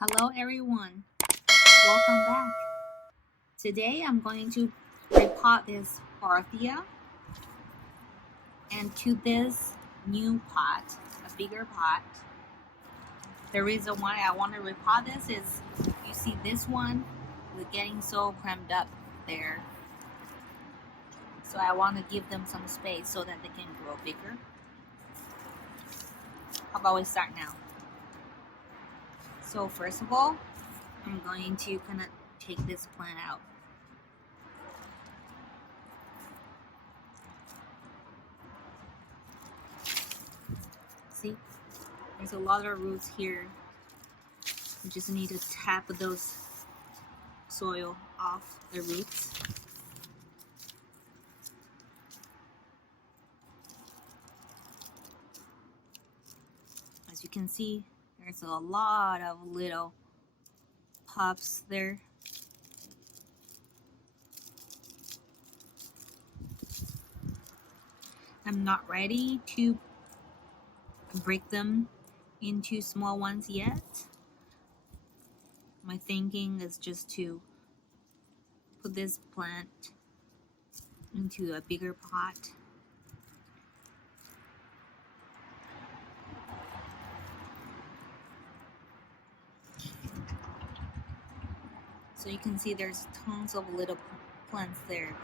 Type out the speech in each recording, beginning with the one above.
Hello everyone, welcome back. Today I'm going to repot this Haworthia and to this new pot, a bigger pot. The reason why I want to repot this is you see this one is getting so crammed up there. So I want to give them some space so that they can grow bigger. How about we start now? So first of all, I'm going to kind of take this plant out. See, there's a lot of roots here. You just need to tap those soil off the roots. As you can see, there's a lot of little pops there. I'm not ready to break them into small ones yet. My thinking is just to put this plant into a bigger pot. So you can see there's tons of little plants there.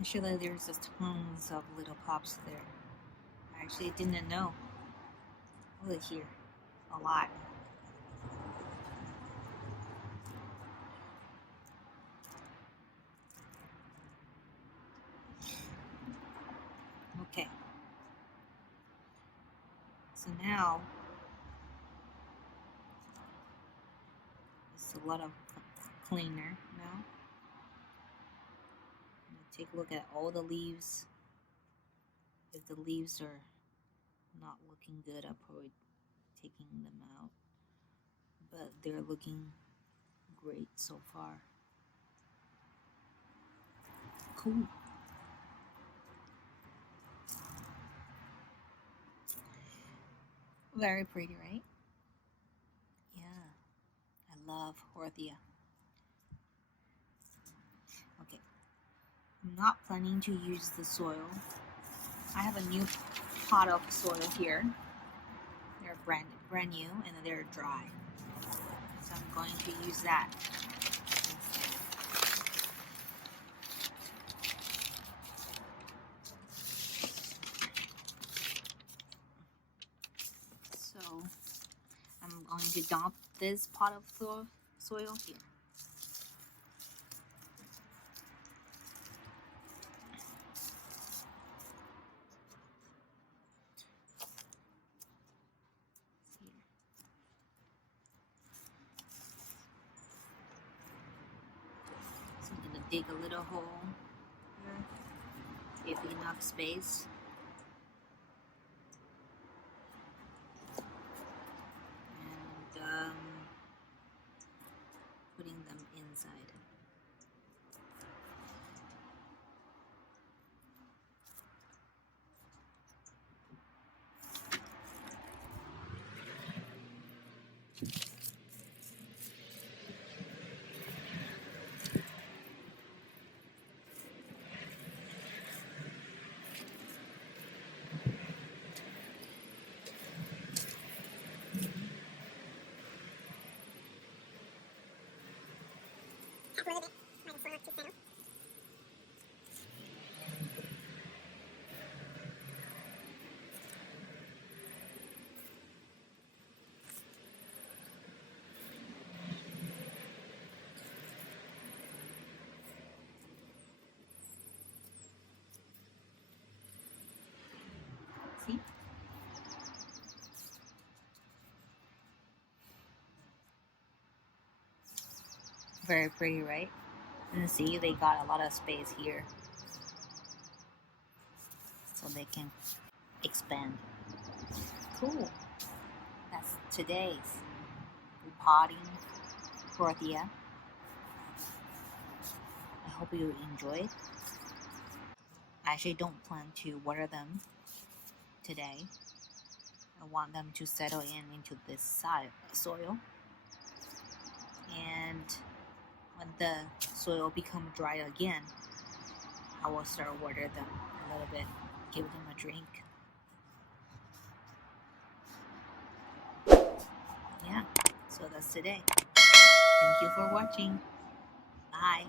Actually, there's just tons of little pops there. I actually didn't know. Look here, a lot. Okay. So now, it's a lot of cleaner now. Take a look at all the leaves. If the leaves are not looking good, I'm probably taking them out. But they're looking great so far. Cool. Very pretty, right? Yeah, I love Haworthia. Okay, I'm not planning to use the soil. I have a new pot of soil here. They're brand new and they're dry. So I'm going to use that. So I'm going to dump this pot of soil here. So I'm going to dig a little hole here, give enough space. And putting them inside. See? Very pretty, right? And see, they got a lot of space here. so they can expand. Cool. That's today's Repotting Haworthia. I hope you enjoyed. I actually don't plan to water them today. I want them to settle into this soil. And when the soil becomes dry again, I will start water them a little bit, give them a drink. Yeah, so that's today. Thank you for watching. Bye.